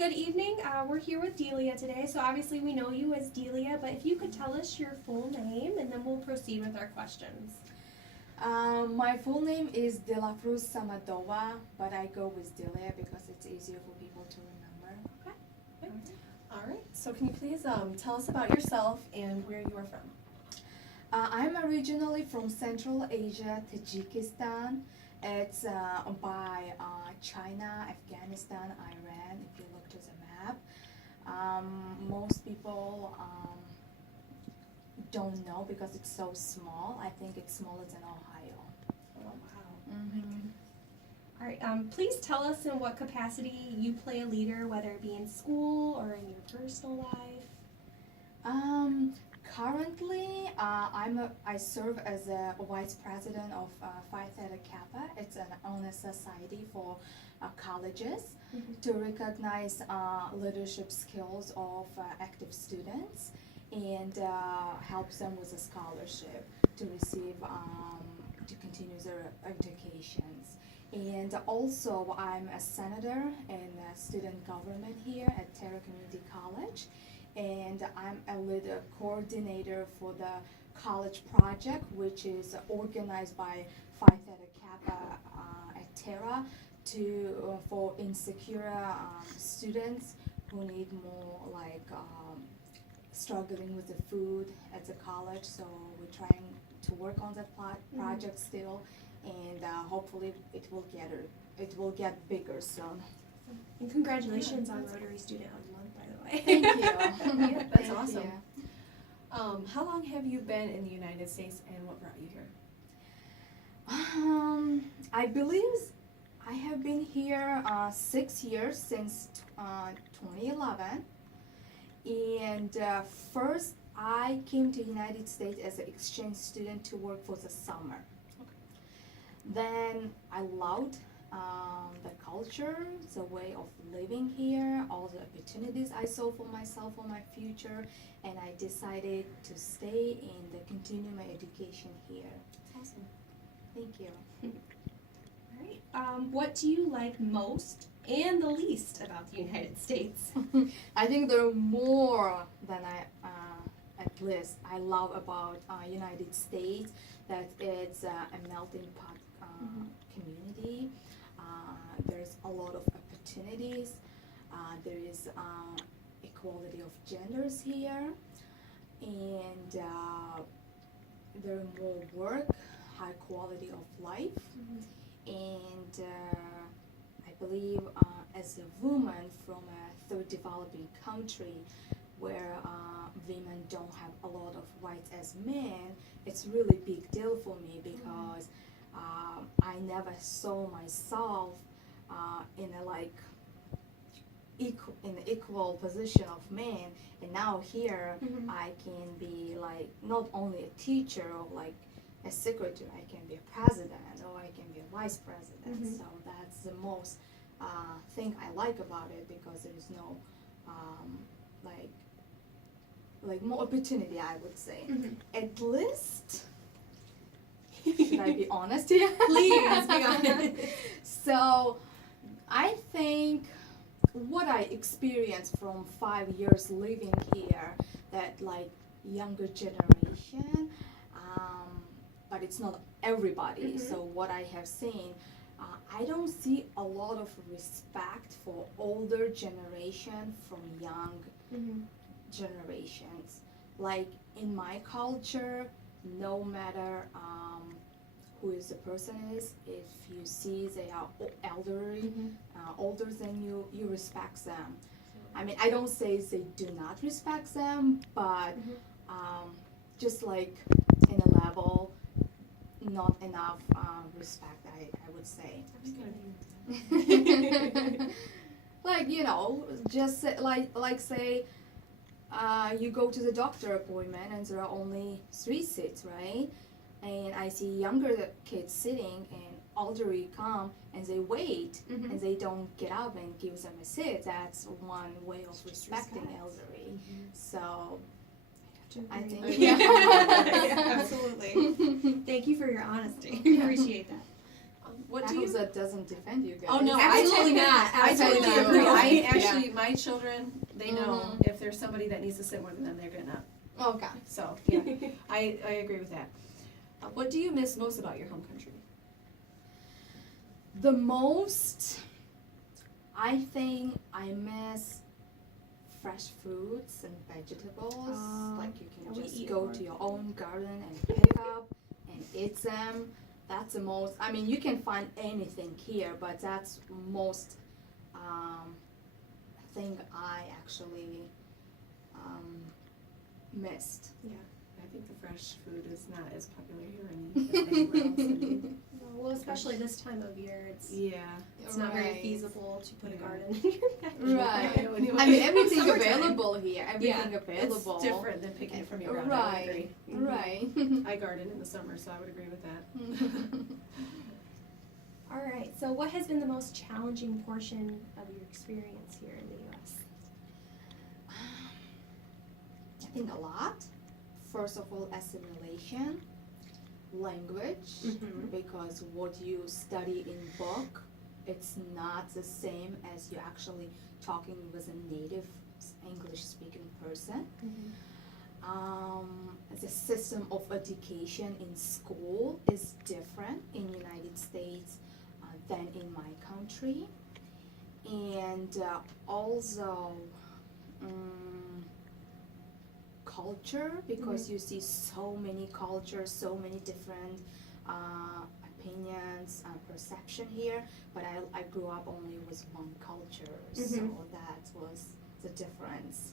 Good evening. We're here with Delia today. So obviously we know you as Delia, but if you could tell us your full name and then we'll proceed with our questions. My full name is De La Cruz Samadova, but I go with Delia because it's easier for people to remember. Okay. All right. So can you please tell us about yourself and where you are from? I'm originally from Central Asia, Tajikistan. It's by China, Afghanistan, Iran, if you look to the map. Most people don't know because it's so small. I think it's smaller than Ohio. Oh, wow. Mm-hmm. All right. Please tell us in what capacity you play a leader, whether it be in school or in your personal life. Currently, I serve as a vice president of Phi Theta Kappa. It's an honor society for colleges to recognize leadership skills of active students and helps them with a scholarship to receive to continue their educations. And also, I'm a senator in student government here at Terra Community College. And I'm a leader coordinator for the college project, which is organized by Phi Theta Kappa at Terra for insecure students who need more struggling with the food at the college. So we're trying to work on that project still, and hopefully it will get bigger soon. And congratulations on Rotary Student of the Month, by the way. Thank you. Yeah, that's Thank awesome. you. How long have you been in the United States and what brought you here? I believe I have been here 6 years since 2011. And first I came to United States as an exchange student to work for the summer. Then I loved the culture, the way of living here, all the opportunities I saw for myself, for my future, and I decided to stay and continue my education here. That's awesome. Thank you. All right. What do you like most and the least about the United States? I think there are more than at least I love about United States, that it's a melting pot community. There's a lot of opportunities. There is equality of genders here, and there are more work, high quality of life, and I believe as a woman from a third developing country where women don't have a lot of rights as men, it's really big deal for me because I never saw myself in an equal position of men, and now here I can be not only a teacher or a secretary, I can be a president or I can be a vice president. So that's the most thing I like about it, because there is no more opportunity, I would say. At least, should I be honest here? Please be honest. So I think what I experienced from 5 years living here, that younger generation, but it's not everybody. So what I have seen, I don't see a lot of respect for older generation from young generations. In my culture, no matter who is the person is, if you see they are elderly, older than you, you respect them. I mean, I don't say they do not respect them, but just in a level, not enough respect, I would say. Just say you go to the doctor appointment and there are only 3 seats, right? And I see younger kids sitting and elderly come and they wait and they don't get up and give them a seat. That's one way of respecting elderly. So I think Absolutely. Thank you for your honesty. I appreciate that. What I do hope you? that doesn't defend you guys. Oh no, Absolutely I not. I Absolutely totally not. agree. I Yeah. Actually, my children, they know Mhm. if there's somebody that needs to sit more than them, they're getting up. Okay. So, yeah, I agree with that. What do you miss most about your home country? The most, I think I miss fresh fruits and vegetables. Like you yeah, can we just eat go to organic. your own garden and pick up and eat them. That's the most, I mean, you can find anything here, but that's most thing I actually missed. Yeah, I think the fresh food is not as popular here as anywhere else. I mean, Well, especially this time of year, yeah. it's not very Right. feasible to put a Yeah. garden in your backyard. Right. I know, anyway. I mean, everything's Summertime. available here. Everything available. It's different than picking it from your ground. I would agree. Right. I garden in the summer, so I would agree with that. All right. So, what has been the most challenging portion of your experience here in the U.S.? I think a lot. First of all, assimilation, language, Mhm. because what you study in book, it's not the same as you actually talking with a native English-speaking person. The system of education in school is different in United States than in my country, and also culture, because you see so many cultures, so many different opinions and perception here. But I grew up only with one culture, so that was the difference.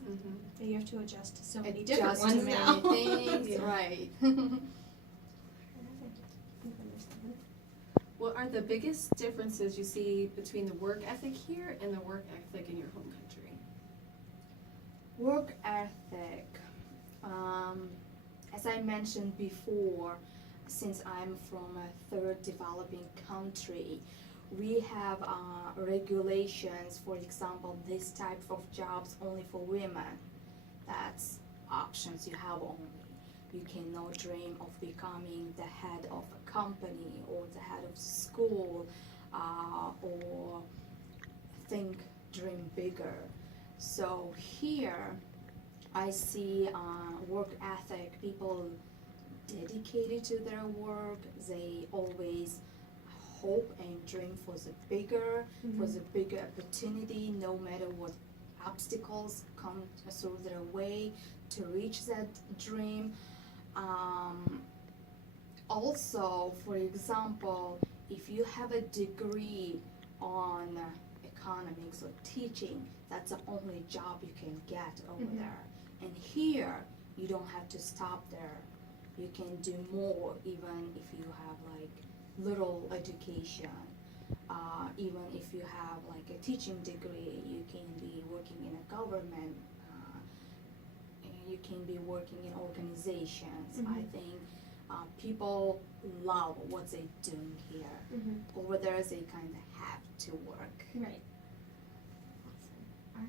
You have to adjust to so many It different just ones many now. things, Yeah. right? What are the biggest differences you see between the work ethic here and the work ethic in your home country? Work ethic. As I mentioned before, since I'm from a third developing country, we have regulations. For example, this type of jobs only for women. That's options you have only. You cannot dream of becoming the head of a company or the head of school, or dream bigger. So here, I see work ethic, people dedicated to their work. They always hope and dream for the bigger opportunity, no matter what obstacles come through their way to reach that dream. Also, for example, if you have a degree on economics or teaching, that's the only job you can get over there. And here, you don't have to stop there. You can do more even if you have like little education. Even if you have like a teaching degree, you can be working in a government, and you can be working in organizations. I think people love what they're doing here. Over there, they kind of have to work. Right. Awesome. All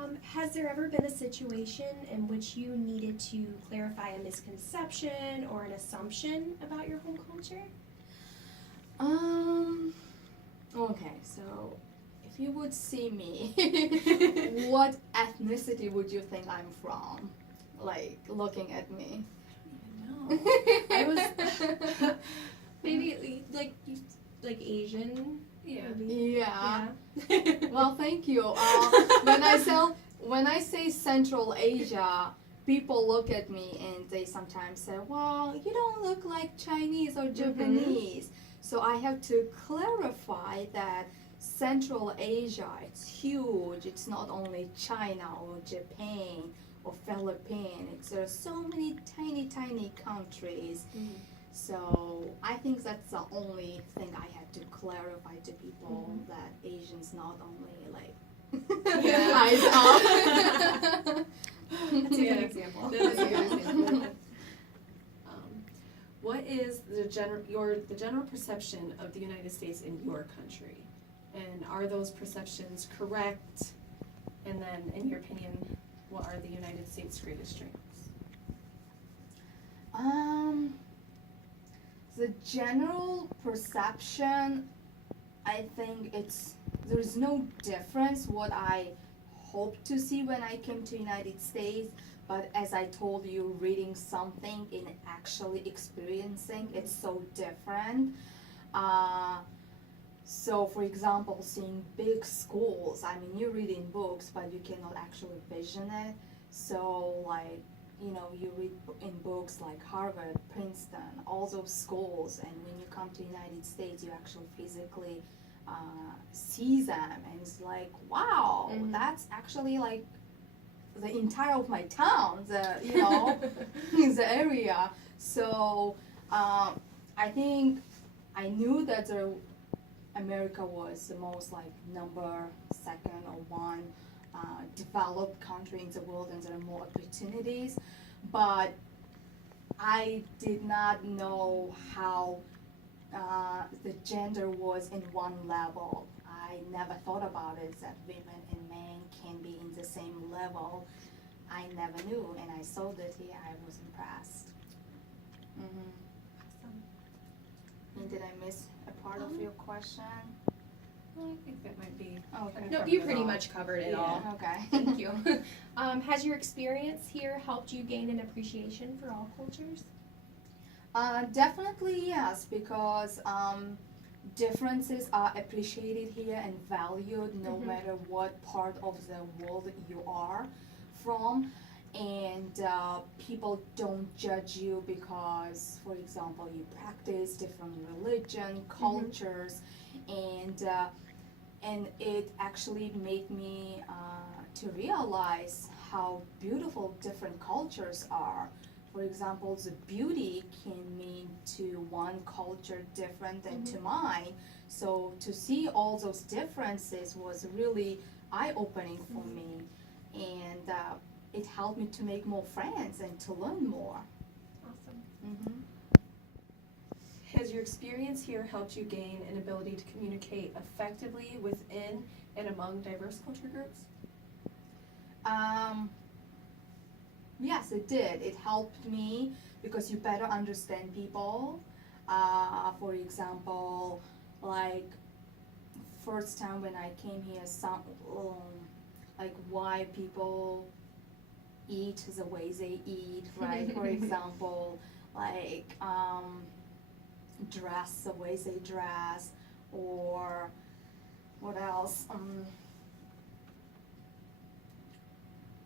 right. Has there ever been a situation in which you needed to clarify a misconception or an assumption about your home culture? Okay, so if you would see me, what ethnicity would you think I'm from? Like, looking at me. No. I was Maybe like Asian. yeah. Maybe. Yeah. Yeah. Well, thank you. When I say Central Asia, people look at me and they sometimes say, "Well, you don't look like Chinese or Japanese." So I have to clarify that Central Asia, it's huge. It's not only China or Japan or Philippines. There are so many tiny, tiny countries. So I think that's the only thing I had to clarify to people, that Asians not only like eyes up. That's a good example. That is a good example. What is the general perception of the United States in your country, and are those perceptions correct? And then, in your opinion, what are the United States' greatest strengths? The general perception, I think it's there is no difference what I hoped to see when I came to United States. But as I told you, reading something and actually experiencing, it's so different. So for example, seeing big schools, I mean, you read in books, but you cannot actually vision it. So like, you know, you read in books like Harvard, Princeton, all those schools, and when you come to United States, you actually physically see them, and it's like, wow, that's actually like the entire of my town, you know, the area. So I think I knew that America was the most like number second or one developed country in the world, and there are more opportunities, but I did not know how the gender was in one level. I never thought about it that women and men can be in the same level. I never knew, and I saw that here. I was impressed. Awesome. And did I miss a part of your question? Well, I think that might be. Okay. No, you pretty much covered it all. Okay. Thank you. Has your experience here helped you gain an appreciation for all cultures? Definitely yes, because differences are appreciated here and valued no matter what part of the world you are from. And people don't judge you because, for example, you practice different religion, cultures, and it actually made me to realize how beautiful different cultures are. For example, the beauty can mean to one culture different than to mine. So to see all those differences was really eye-opening for me, and it helped me to make more friends and to learn more. Awesome. Has your experience here helped you gain an ability to communicate effectively within and among diverse culture groups? Yes, it did. It helped me because you better understand people. For example, like first time when I came here, some like why people eat the way they eat, right? For example, like dress the way they dress, or what else?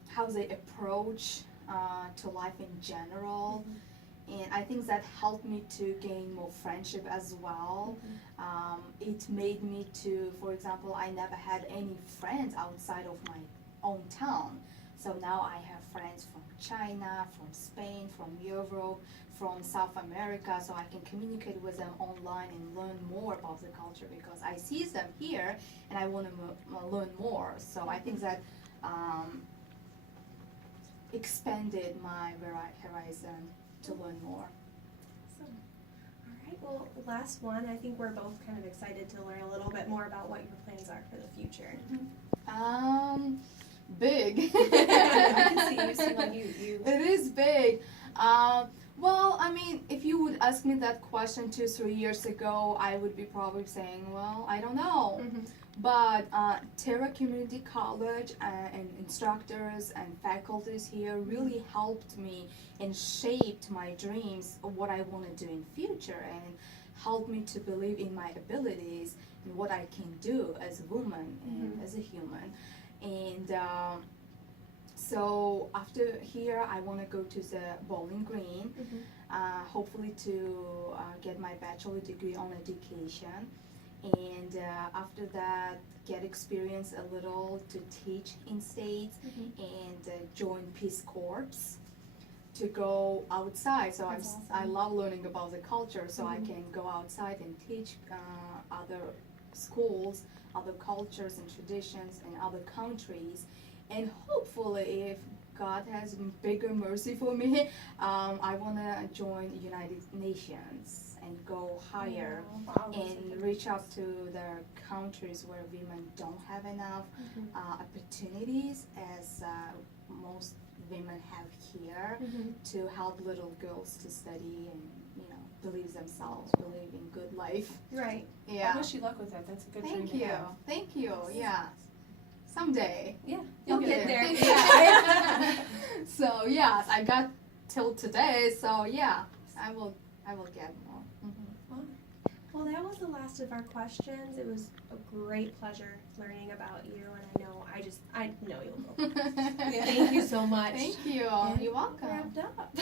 How they approach to life in general. And I think that helped me to gain more friendship as well. It made me to, for example, I never had any friends outside of my own town. So now I have friends from China, from Spain, from Europe, from South America, so I can communicate with them online and learn more about the culture because I see them here and I want to learn more. So I think that expanded my horizon to learn more. Awesome. All right, well, last one. I think we're both kind of excited to learn a little bit more about what your plans are for the future. Big. I can see you seem like you. It is big. Well, I mean, if you would ask me that question 2-3 years ago, I would be probably saying, well, I don't know. But Terra Community College and instructors and faculties here really helped me and shaped my dreams of what I want to do in future, and helped me to believe in my abilities and what I can do as a woman and as a human. And so after here, I want to go to the Bowling Green, hopefully to get my bachelor degree on education. And after that, get experience a little to teach in states and join Peace Corps to go outside. So That's I awesome. love learning about the culture, so I can go outside and teach other schools, other cultures and traditions in other countries. And hopefully, if God has bigger mercy for me, I want to join the United Nations and go higher and reach out to the countries where women don't have enough opportunities as most women have here, to help little girls to study and, you know, believe themselves, believe in good life. Right. Yeah. I wish you luck with that. That's a good dream Thank to you. have. Thank you. Yeah. Someday. Yeah, You'll get there. Yeah. So yeah, I got till today. So yeah, I will get more. Mhm. Well, that was the last of our questions. It was a great pleasure learning about you, and I know you'll go. Thank you so much. Thank you. And You're welcome. Wrapped up.